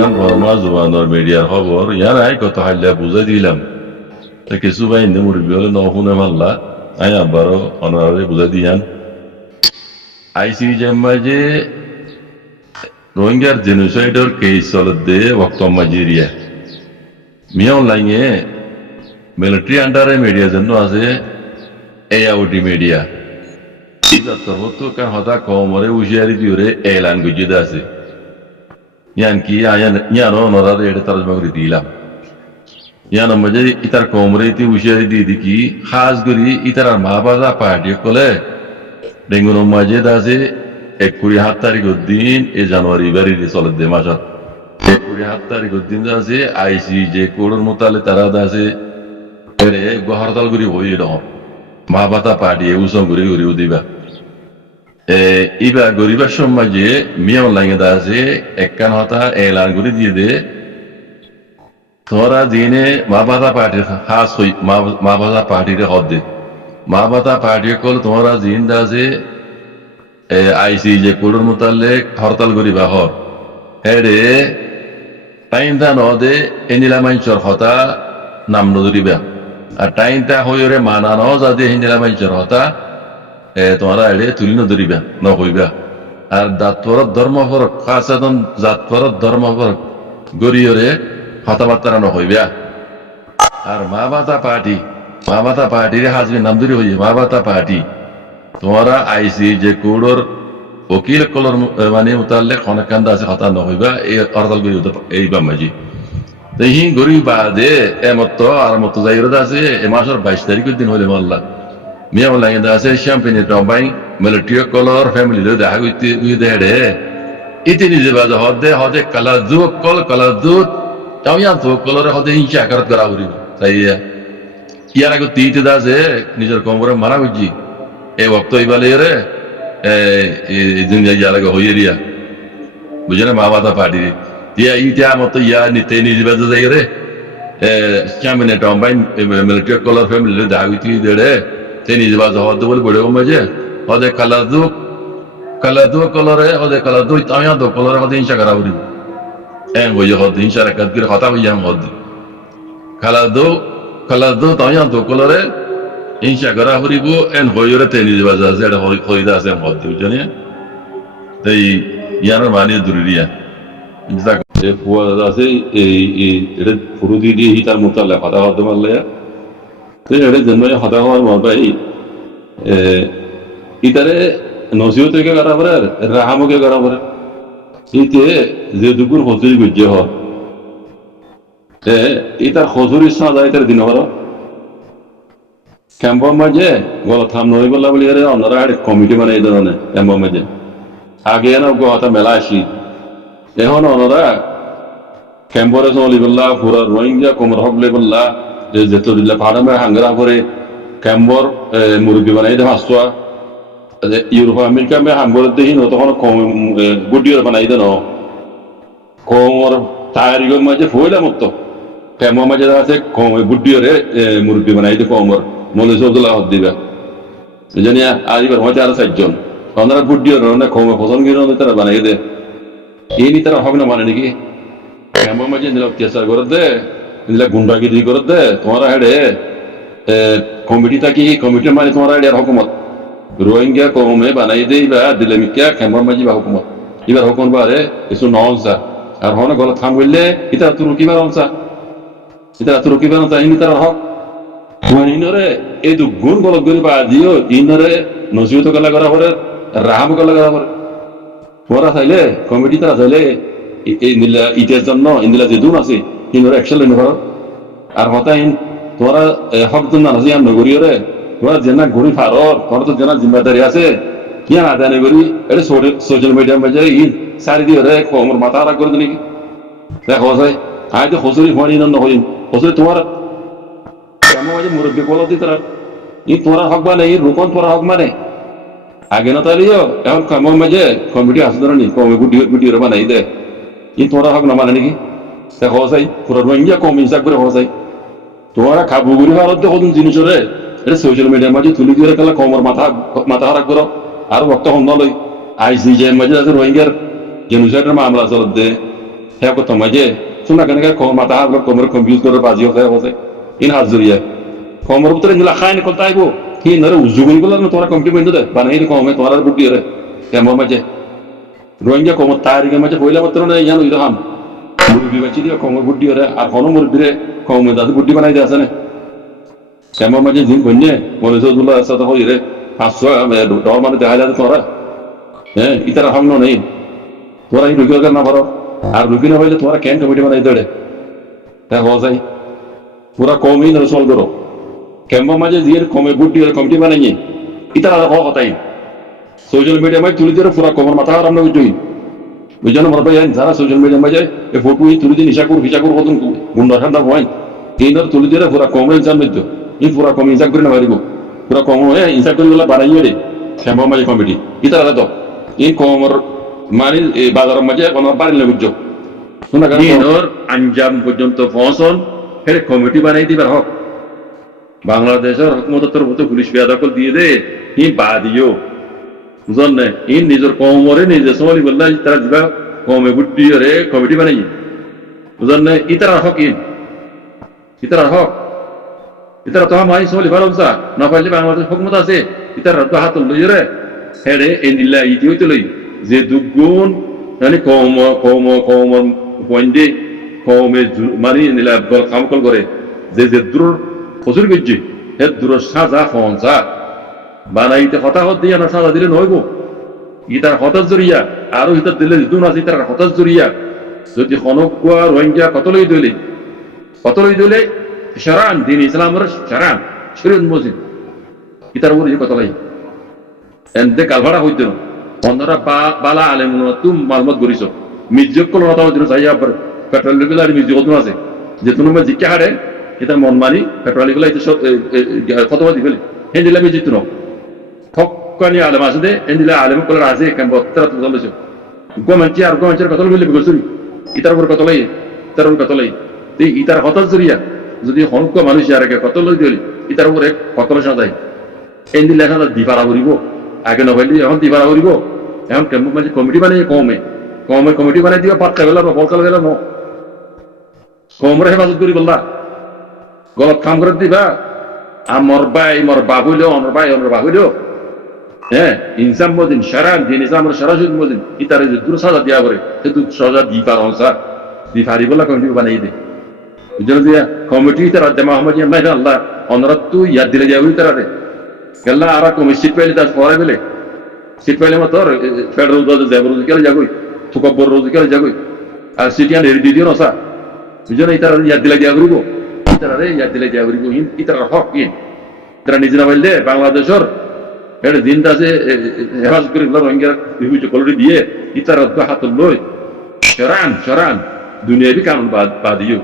ইয়ান বর্মা জোয়ানোর মিডিয়ার খবর ইয়ার আই কত হাইলা বুঝাই দিলাম তা কিছু ভাই ইন্দে মুরব্বী হলে নহুনে মাল্লা আই আবারও অনারে বুঝাই দিয়ান আইসি যে রোহিঙ্গার জেনোসাইডর কেস চলতে বক্তব্য মাজিরিয়া মিয়া অনলাইনে মিলিটারি আন্ডারে মিডিয়া জন্য আছে এআউটি মিডিয়া তরফতো কান হতা কমরে উশিয়ারি দিওরে এলান গুজিদা আছে ইয়ান কি ইয়ানো নরারে এটা তরজমা করে দিলাম ইয়ান মজে ইতার কমরে তি উশিয়ারি দি দিকি খাস করি ইতার মা বাবা পার্টি কলে ডেঙ্গুন মাঝে দাসে 27 তারিখ দিন এ জানুয়ারি বাড়ি চলে দে মাসত 27 তারিখ দিন দাসে আইসি যে কোড়র মোতালে তারা দাসে এরে গহরতাল করি হই রকম মা বাবা পার্টি উসম করে ঘুরিও দিবা ইবা গরিবার সমাজে মিয়া অনলাইনে দাসে একখান হতা এলান করে দিয়ে দে তোরা দিনে মা বাবা পার্টির খাস হই মা বাবা পার্টির হদ দে মা বাবা পার্টি কল তোমরা জিন দাসে আইসি যে কোড়র মোতালে হরতাল করিবা হর হেরে টাইমটা নদে এনিলা মাইচর হতা নাম নদরিবা আর টাইমটা হইরে মানানো যাতে এনিলা মাইচর হতা তোমরা এড়ে তুলি নদরিবা ন হইবা আর দাঁতপরত ধর্ম ফরক খাসাদন জাতপরত ধর্ম ফরক গরিয়রে কথাবার্তা ন হইবা আর মা বাবা পার্টির হাজবে নাম ধরি হইছে মা বাবা পার্টি তোমরা আইসি যে কোড়র ওকিল কলর মানে মোতালে খনকান্দা আছে কথা নহইবা এই হরতাল করি এই বামাজি তো হি গরি বাদে এমত আর মত যাইরদা আছে এ মাসের 22 তারিখের দিন হইলে মাল্লা মিয়া লাগে দা আছে শ্যাম্পেনে টম্বাই মিলিটারি কলর ফ্যামিলি লো দেখা হইতে দেড়ে ইতি নিজে বাজে হদে কালা দুত তাও ইয়া তো কলরে হদে হিংসা আকারত করা হরিব তাই ইয়ার আগে তিতে দাসে নিজের কোমরে মারা হইছি এই বক্ত ইবালে রে এই দুনিয়া ইয়ালাগে হইয়ে দিয়া বুঝলে মা বাবা পার্টি ইয়া ইটা মতো ইয়া নিতে নিজে বাজে যাই রে শ্যামিনে টম্বাই মিলিটারি কলর ফ্যামিলি দেখা হইতে দেড়ে তে নিজে বাজে হদে বলে বড় কমে হদে কালা দু কলরে হদে কালা দু তামিয়া দো কলরে হদে হিংসা করা হরিব হইয়ে হদে হিংসা রেখাত করে হতা হইয়া হদে কালা দু তামিয়া দো কলরে হিংসা করা হরিব হইরে তে নিজে বাজে আছে এটা হইদা আছে হদে বুঝলি তাই ইয়ার মানে দূরিয়া আছে এটা ফুরু দিয়ে হি তার মোতালে হতা হতে পারলে এটা জন্য হতা হওয়ার মত ভাই ইতারে নসিহতে কে করা পারে রাহামকে করা পারে ইতে যে দুপুর হজুরি গুজ্জে হ ইতার হজুরি সাদা ইতার দিন হর ক্যাম্পর মাঝে গলা থাম নই বললা বলি আরে অন্যরা কমিটি মানে এই ধরনের ক্যাম্পর মাঝে আগে না কথা মেলা আসি এখন অন্যরা ক্যাম্পরে চলি বললা পুরা রোহিঙ্গা কোমর হবলে বললা যে যেত দিল্লা পাহাড়ে হাঙ্গরা করে ক্যাম্পর মুরগি বানাই দে হাসুয়া ইউরোপ আমেরিকা মে হাঙ্গর দেখি ন তখন গুডিওর বানাই দে ন কোমর তায়ারিগর মাঝে ফুইলা মতো ক্যাম্পর মাঝে আছে গুডিওরে মুরগি বানাই দে কোমর মনে চৌদুল্লাহ হদ দিবা জানি আজবার হয়তো আরো 4 জন ওনারা গুডিওর না কোমর পছন্দ গিয়ে তারা বানাই দে এই নি তারা হবে না মানে নাকি ক্যাম্পর মাঝে নিল অত্যাচার করে দে নিলা গুন্ডাগিরি করে দে তোমারা হেডে কমিটি থাকি কমিটির মানে তোমারা হেডে হকুমত রোহিঙ্গা কমে বানাই দেই বা দিলে মিকা ক্যাম্পর মাঝে বা হুকুমত এবার হুকুম বারে কিছু নহলসা আর হনে গলা থাম বললে এটা তো রুকিবার অংসা এটা তো রুকিবার অংসা ইনি তার হক ইনরে এই তো গুণ গলত গরি বা দিও ইনরে নসিহত কলা করা পরে রাহাম কলা করা পরে তোরা চাইলে কমিটি তারা চাইলে এই নিলা ইটের জন্য ইন্দিলা যে দুন আছে ইনরে অ্যাকশন লইন করো আর হতাইন তোরা হক দুন না আছে আমরা গরিয়রে তোরা জেনা ঘুরি ফারর তোরা তো জেনা জিম্মেদারি আছে কিয়া না জানে করি এটা সোশ্যাল মিডিয়া মাঝে ই সারি দিয়ে রে কোমর মাথা রাখ করে দিলি দেখো যায় আজ তো হসুরি হওয়ানি না হইন হসুরি তোমার কেমন মাঝে মুরব্বী কল দি তারা ই তোরা হক মানে ই রুকন তোরা হক মানে আগে না তালিও এখন কেমন মাঝে কমিটি আসে ধরনি কমে গুডিও বানাই দে ই তোরা হক না মানে নাকি দেখো যায় পুরো রোহিঙ্গা কম হিসাব করে হওয়া যায় তোরা খাবো গুড়ি ভারত দেখো জিনিস রে এটা সোশ্যাল মিডিয়ার মাঝে তুলি দিয়ে গেলে কমর মাথা হারাক করো আর বক্ত হন লই আইসি যে মাঝে আছে রোহিঙ্গার জেনোসাইডের মামলা চলত দে heo ko tomaje suna kan ga ko mata ha ko confuse করে বাজিও খায় হচ্ছে ইন হাজরিয়া কোমর ভিতরে নিলা খায় নি কলতাই গো কি নরে উজুগুল গুলো না তোরা কমপ্লিমেন্ট দে বানাই রে কমে তোরা বুদ্ধি রে কেমন মাঝে রোহিঙ্গা কোমর তারিখে মাঝে পয়লা মাত্র না জানো ইরহাম মুরগি বাঁচি দিয়ে কোমর বুদ্ধি রে আর কোন মুরগি রে কমে দাদু বুদ্ধি বানাই দিয়ে আছে না কেমন মাঝে দিন কন্যে মনিজুল্লাহ সাথে হই রে 500 ডর মানে দেখা যায় তোরা হ্যাঁ ইতারা হামনো নেই তোরা এই রুগী না পারো আর রুগী না হইলে তোরা কেন কমিটি বানাই দেড়ে হ্যাঁ হওয়া যায় পুরা কমই না সল করো কেমন মাঝে দিয়ে কমে বুদ্ধি কমিটি বানাই ইতারা হওয়া কথাই সোশ্যাল মিডিয়া মাঝে তুলি দিয়ে পুরা কমর মাথা আর আমরা বুঝি ওই জন্য মনে হয় যারা সোশ্যাল মিডিয়া মাঝে এই ফটো তুলি দিয়ে নিশা করবো গুন্ডা ঠান্ডা হয় এই ধর তুলি দিয়ে পুরা কমে ইনসান মিদ্য এই পুরা কম ইনসান করে না পারিব পুরা কম হয়ে ইনসান করে বানাই রে কেমন মাঝে কমিটি ইতারা তো এই কমর মানে বাজারের মাঝে কোনো পারিলে বুঝছো শোনা দিনর আঞ্জাম পর্যন্ত পৌঁছন ফের কমিটি বানাই দিবার হক বাংলাদেশের হকমতের মতো পুলিশ বেদখল দিয়ে দে ই বাদিও বুঝন না ই নিজের কমরে নিজে সমালি বললা তারা দিবা কমে বুদ্ধি রে কমিটি বানাই বুঝন না ইতারা হক ইতারা হক ইতারা তো আমাই সমালি ভালো না পাইলে বাংলাদেশ হকমত আছে ইতারা তো হাত লই রে হেরে এন্দিল্লা ইতি হইতে লই যে দুগুণ মানে কম পয়েন্টে কমে মানে নিলা কাম কল করে যে দূর প্রচুর গেছে হে দূর সাজা ফনসা বানাইতে হতাহত দিয়ে না সাজা দিলে নইব ইতার হতাশ জরিয়া আরো ইতার দিলে দুন আছে ইতার হতাশ জরিয়া যদি খনকুয়া রোহিঙ্গা কত লই দইলে শারান দিন ইসলামের শারান শরীয়ত মসজিদ ইতার উপরে কত লাই এনতে কালভাড়া হইতে না অন্যরা বালা আলেম তুম মালমত করিস মির্জক কল কথা হইতে চাইয়া পেট্রোল রেগুলার মির্জক কত আছে যে তুমি জিজ্ঞা হারে এটা মন মানি পেট্রোল রেগুলার কত দি ফেলে হেন দিলে আমি জিতু ন ঠকানি আলেম আছে দে হেন দিলে আলেম কলার আছে কেন বত্তরা তো চলেছ গমেন্টের কত বলে বিগসুরি ইতার উপর কত লাই ইতার উপর কত লাই ইতার হতাশ জরিয়া যদি হনক মানুষ আর কত লই দিলি ইতার উপরে কত লসা যায় হেন দিলে এখন দিপারা করিব আগে নভাইলি এখন দিবারা করিব এখন কেমন মাঝে কমিটি বানাই কমিটি বানাই দিবা পাত খাইবেলা বল খাইবেলা ন কমরে হেফাজত করি বললা গলত কাম করে দিবা মর বাপ হইল অনর বাপ হইল হ্যাঁ ইনসাম মদিন সারান দিন ইসলামের সারাসুদ মদিন ইতারে যে দূর সাজা দিয়া করে সেতু সাজা দি পারন স্যার দি পারি বলা কমিটি বানাই দে বুঝলো দিয়া কমিটি তারা জামা আহমদ নাই আল্লাহ অনরাত তুই ইয়াদ দিলে যাবি তারা রে গেলা আর কমে সিট পাইলে তার পরে বেলে সিট পাইলে মতো ফেডারেল রোজ যাব রোজ কেলে যাগই থুকব্বর রোজ কেলে যাগই আর সিটিয়ান এর দিদিও নসা বুঝলো ইতারা ইয়াদ দিলে দিয়া করিব ইতারা রে ইয়াদ দিলে দিয়া করিব ইতারা হক তারা নিজে না পাইলে বাংলাদেশের এটা দিন আছে হেফাজত করে রোহিঙ্গা বিভিন্ন কলোনি দিয়ে ইতারা হাত লই শরান দুনিয়াবি কানুন বাদিও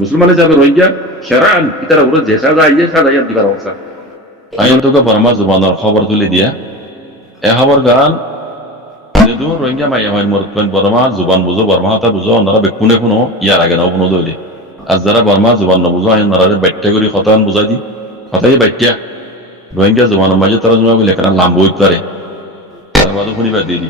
মুসলমানে যাবে রোহিঙ্গা শরান ইতারা ওরা যে সাজা দিবার অবস্থা আইন তোকে বর্মা জুবানের খবর তুলে দিয়া এ খবর গান যেহেতু রোহিঙ্গা মাইয়া হয় মরুন বর্মা জুবান বুঝো বর্মা হাতা বুঝো ওনারা বেকুনে কোনো ইয়ার আগে নাও কোনো দইলে আর যারা বর্মা জুবান নবুঝো আইন ওনারা বাট্যা করি খতান বুঝাই দি খতাই বাট্যা রোহিঙ্গা জুবানের মাঝে তারা জমা বলে কেন লাম্ব হইতে পারে তার মাঝে শুনিবার দিয়ে দি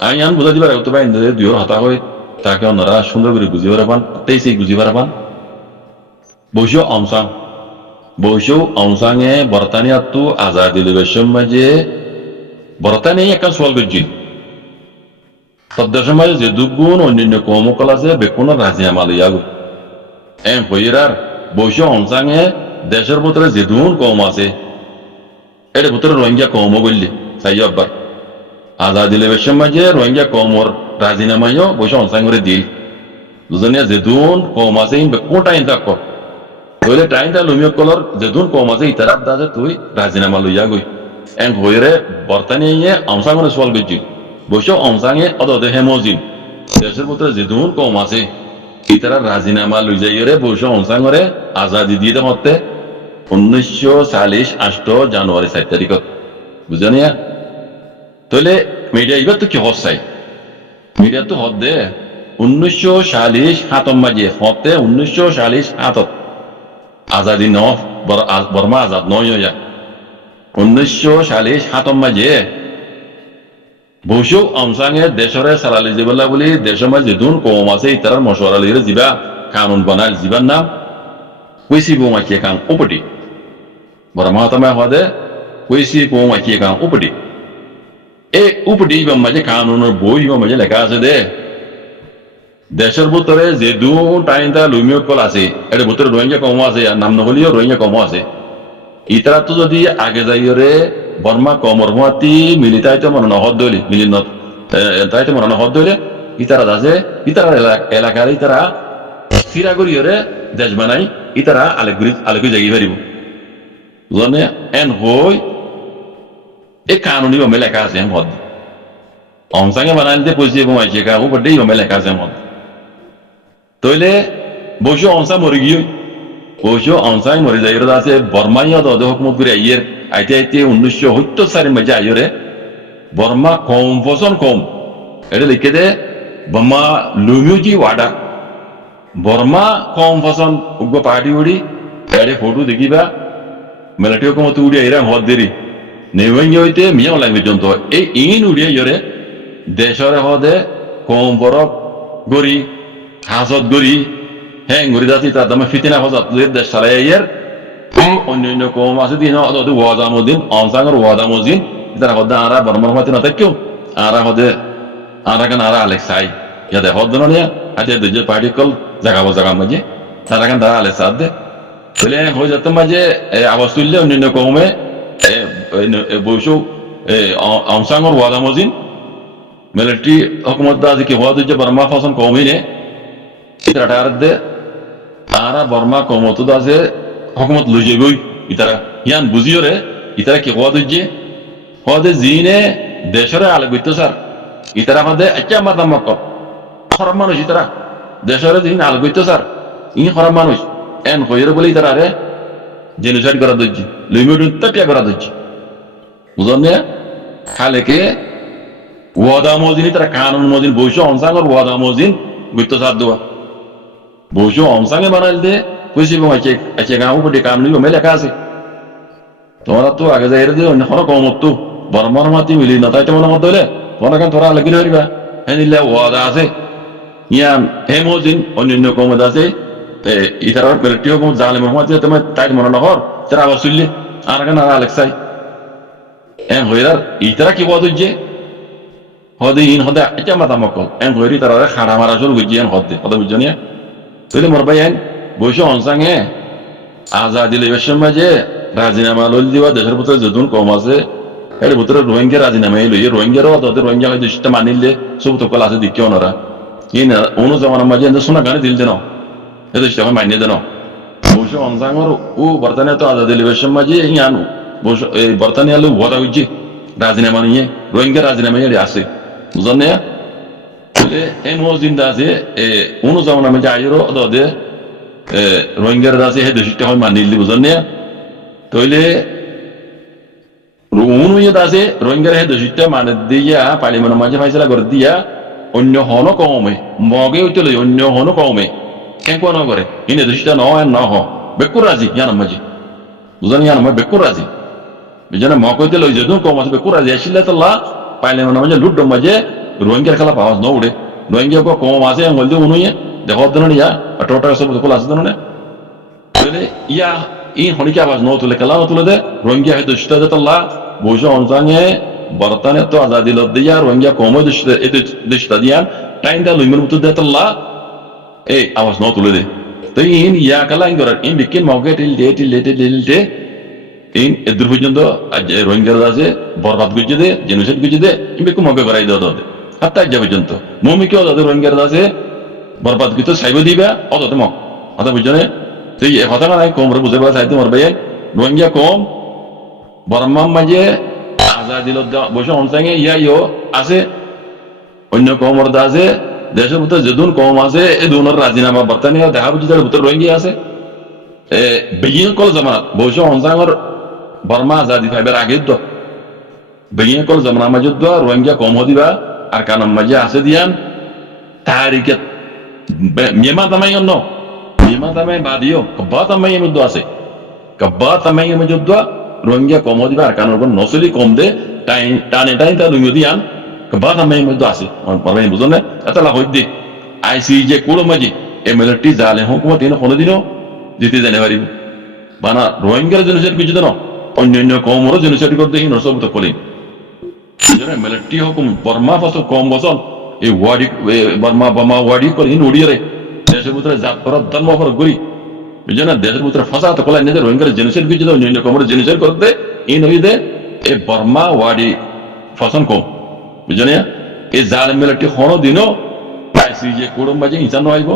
আইন বুঝাই দিবার তো বাইন দুই হতা হয় তাকে ওনারা সুন্দর করে বুঝিবার পান তেইশে বুঝিবার পান বসিও বসেও অংশাঙে বর্তানিয়াতু আজাদি দিবসের মাঝে বর্তানিয়া একটা সোয়াল করছি তদ্দেশের মাঝে যে দুগুণ অন্যান্য কর্মকল আছে বেকুন রাজিয়ামা লইয়াগো হইরার বসে অংশাঙে দেশের ভিতরে যে দুগুণ কম আছে এর ভিতরে রোহিঙ্গা কম বললি চাই আব্বার আজাদি দিবসের মাঝে রোহিঙ্গা কমর রাজিনামাইও বসে অংশাং করে দিল দুজনিয়া যে দুগুণ কম আছে বেকুন টাইম থাক হইলে টাইমটা লুমিয় কলর যেদুন কম আছে ইতারাত দাজে তুই রাজিনামা লইয়া গই এন হইরে বর্তানিয়ে অংশাঙ্গনে সোয়াল গইছি বসে অংশাঙ্গে অদদে হেমজিন দেশের ভিতরে যেদুন কম আছে ইতারা রাজিনামা লই যাইরে বসে অংশাঙ্গরে আজাদি দিয়ে মতে 1948 জানুয়ারি 7 তারিখত বুঝানিয়া তাহলে মিডিয়া এবার তো কি হসাই মিডিয়া তো হদ দে 1947 মাঝে হতে 1947 আজাদি ন বর্মা আজাদ নয় 1947 মাঝে বসু আমসাঙে দেশরে সালালি জিবাল্লা বলি দেশের মাঝে দুন কম আছে ইতারার মশওয়ারা লিরে জিবা কানুন বানাল জিবার নাম কইসি বোমা কে কাং উপটি বড় মহাত্মা হদে কইসি বোমা কে কাং উপটি এ উপটি বা মাঝে কানুনের বই বা মাঝে লেখা আছে দে দেশের ভিতরে যে দুন টাইমটা লুমিও কল আছে এর ভিতরে রোহিঙ্গা কম আছে আর নাম নহলিও রোহিঙ্গা কম আছে ইতারা তো যদি আগে যাইরে বর্মা কমর হুয়াতি মিলিতাইতে মনে নহদ দলি মিলি ন তাইতে মনে নহদ দলে ইতারা আছে ইতারা এলাকার ইতারা স্থিরা করিয়রে দেশ বানাই ইতারা আলেগুই জাগি পারিব বুঝলে এন হই এই কানুনি বা লেখা আছে হদ অংসাঙ্গে বানাইতে পয়সা এবং আইছে কা উপরে বা লেখা আছে হদ তইলে বসু অংসা মরি গিয়ে বসু অংসাই মরি যাই আছে বর্মাইয়া দদ হুকুমত করে আইয়ের আইতে আইতে 1974 মাঝে আইরে বর্মা কম ফসন কম এটা লিখে দে বর্মা লুমিউজি ওয়াডা বর্মা কম ফসন উগ্র পার্টি উড়ি এড়ে ফটো দেখিবা মিলিটারি হুকুমত উড়ি আইরা হদ দেরি নেওয়াঙ্গি হইতে মিয়া লাই পর্যন্ত এই ইন উড়িয়ে ইয়রে দেশরে হদে কম বরফ গড়ি হাজত গড়ি হ্যাঁ গড়ি যাচ্ছি তার দামে ফিতিনা হজাত দেশ চালাই আইয়ের অন্যান্য কম আছে দিন ওয়াদামুদ্দিন অনসাঙ্গর ওয়াদামুদ্দিন তারা হদে আরা বর্মার মাতি না কেউ আরা হদে আরা কেন আরা আলেক্সাই ইয়াদে হদ নিয়া আজ দুজে পার্টি কল জাগা মাঝে তারা কেন তারা আলেক্সা দে বলে হয়ে যেত মাঝে আবাস তুললে অন্যান্য কমে বসু অনসাঙ্গর ওয়াদামুদ্দিন মিলিটারি হুকুমত দা কি হওয়া দুজে বর্মা ফসন কমই নে ইতারা দে আরা বর্মা কমত আছে হকুমত লই যাবই ইতারা ইয়ান বুঝিও রে ইতারা কি হওয়া দুজে হদে জিনে দেশরে আলে গইতো স্যার ইতারা হদে আচ্ছা মাতাম মক খারাপ মানুষ ইতারা দেশরে জিন আলে গইতো স্যার ই খারাপ মানুষ এন কইরে বলি ইতারা রে জেনোসাইড করা দইজি লিমিট তাপিয়া করা দইজি বুঝনে খালেকে ওয়াদা মজিন তারা কানুন মজিন বসু অনসাঙ্গর ওয়াদা মজিন গইতো স্যার দোয়া বসু অনসাঙ্গে বানাইল দে কইছি বমাইছে আছে গাঁও উপরে কানুনি বমে লেখা আছে তোমরা তো আগে যাই রে অন্য কোনো কমত তো বর্মার মাতি মিলি না তাইতে মনে মত হইলে তোমরা কেন তোরা লাগি হইবা হ্যাঁ নিলে ওয়াদা আছে ইয়ান হে মজিন অন্যান্য কমত আছে ইতারা মিলিটারি হুকুমত জালে মোহাম্মদ তুমি তাই মনে নহর তারা আবার শুনলে আর কেন আর আলেক্সাই এন হইরার ইতারা কি বদ হইছে হদে ইন হদে আচ্ছা মাতা মকল এন হইরি তারা খাড়া মারা শুরু করছি এন হদে হদে বুঝছো নিয়ে তাহলে মোর ভাই এন বসে অনসাঙে আজাদি লেবের মাঝে রাজিনামা লইল দিবা দেশের ভিতরে যদুন কম আছে এর ভিতরে রোহিঙ্গা রাজিনামা লইয়ে রোহিঙ্গারও তাদের রোহিঙ্গা দৃষ্টিটা মানিলে সব তো কল আছে দিকে ওনারা এই না অনু জমানার মাঝে শোনা গানে দিল দেন এ দৃষ্টি আমি মানিয়ে দেন বসে অনসাঙর ও বর্তানিয়া তো আজাদি লেবের মাঝে ইয়ান বসে এই বর্তানিয়া লোক ভরা হইছে রাজিনামা নিয়ে রোহিঙ্গা রাজিনামা আছে বুঝলেন না এই মসজিদ আছে অনু জমানার মাঝে আইরো তাদের রোহিঙ্গার আছে হে দৃষ্টিটা হয় মানিয়ে দিল বুঝলেন না তইলে রুমুনুইয়াত আছে রোহিঙ্গার হে দোষিটা মানে দিয়া পার্লিমেন্টের মাঝে ফাইসলা করে দিয়া অন্য হন কমে মগে হইতে লই অন্য হন কমে কেন কোন করে ইনে দোষিটা ন হ বেকুর রাজি ইয়ান মাঝে বুঝলেন ইয়ান মাঝে বেকুর রাজি বুঝলেন মগ হইতে লই যদু কম আছে বেকুর রাজি আসলে তো আল্লাহ পার্লিমেন্টের মাঝে লুট মাঝে রোহিঙ্গার খেলা পাওয়া ন উড়ে রোহিঙ্গা কম আছে বলতে উনুয়ে দেখো দেন ইয়া টোটাল সব কল আছে দেন তইলে ইয়া این هنی که آواز نوتوله کلام نوتوله ده رنگی های دشته ده تلا بوجه آنزانه برتانه تو آزادی لب دیا رنگی کومه دشته دیان تاین ده لیمون بتو ده تلا آواز نوتوله ده تو این یا کلا این داره این بیکن موقع تیل این ادر بجند رنگی رازه برباد گوجه ده جنوشت گوجه ده این بیکن موقع برای داده حتی جا بجند تو مومی که داده رنگی رازه برباد گوجه سایب دیبه آداده ما آدا بجنه তো এই কথা মানে কম রে বুঝে পারা চাইতে মোর ভাই রোহিঙ্গা কম বর্মার মাঝে আজাদি বসে অনসাঙ্গে ইয়ো আছে অন্য কমর দা আছে দেশের ভিতরে যেদুন কম আছে এই দুনের রাজিনামা বর্তানিয়া দেখা বুঝি তার ভিতরে রোহিঙ্গা আছে বেগিয়ে কল জামানাত বসে অনসাঙ্গর বর্মা আজাদি ফাইবার আগে তো বেগিয়ে কল জামানা মাঝে তো রোহিঙ্গা কম দিবা আর কানাম মাঝে আছে দিয়ান তারিখে মেমা দামাই অন্য Lima tamay badio, kabba tamay muddo ase. Kabba tamay muddo rohingya komo di bar kanor kon nosuli komde tane ta lumyo diyan বাদ আমি মধ্যে আছে পারবেন বুঝুন না এত লাভ হইতে আইসি যে কুলো মাঝে এমএলটি জালে হুকুমত ইনো কোনোদিনও জিতে জানে পারিব বানা রোহিঙ্গার জেনোসাইড কিছু তো না অন্যান্য কমরও জেনোসাইড করতে ইনো সব তো করেন এমএলটি হুকুম বর্মা ফসল কম বছর এই ওয়াডি বর্মা বামা ওয়াডি করে ইন ওড়িয়ে দেশের ভিতরে জাত করার ধর্ম করার গরি বুঝলেন না দেশের ভিতরে ফসা তো কলাই নিজের রোহিঙ্গার জেনোসাইড কিছু তো অন্যান্য কমর জেনোসাইড করতে ইন হইতে এই বর্মা ওয়াডি ফসল কম বুঝলেন এই জাল এমএলটি হনো দিনও আইসি যে কুড়ম বাজে ইনসান আইব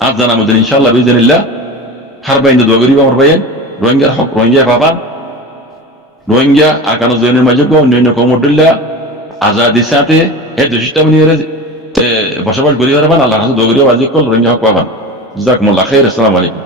আজ জানা মধ্যে ইনশাআল্লাহ বিজনিল্লাহ হার বাইন্দে দোয়া করিব আমার ভাইয়ের রোহিঙ্গার হক রোহিঙ্গা পাবা রোহিঙ্গা আকানো জনের মাঝে অন্যান্য কমরডুল্লাহ আজাদির সাথে এই দেশটা নিয়ে বসবাস করি পারবেন আল্লাহ দোয়া করিব আজি কল রোহিঙ্গা হক পাবান জাজাকুমুল্লাহ খাইর আসসালামু আলাইকুম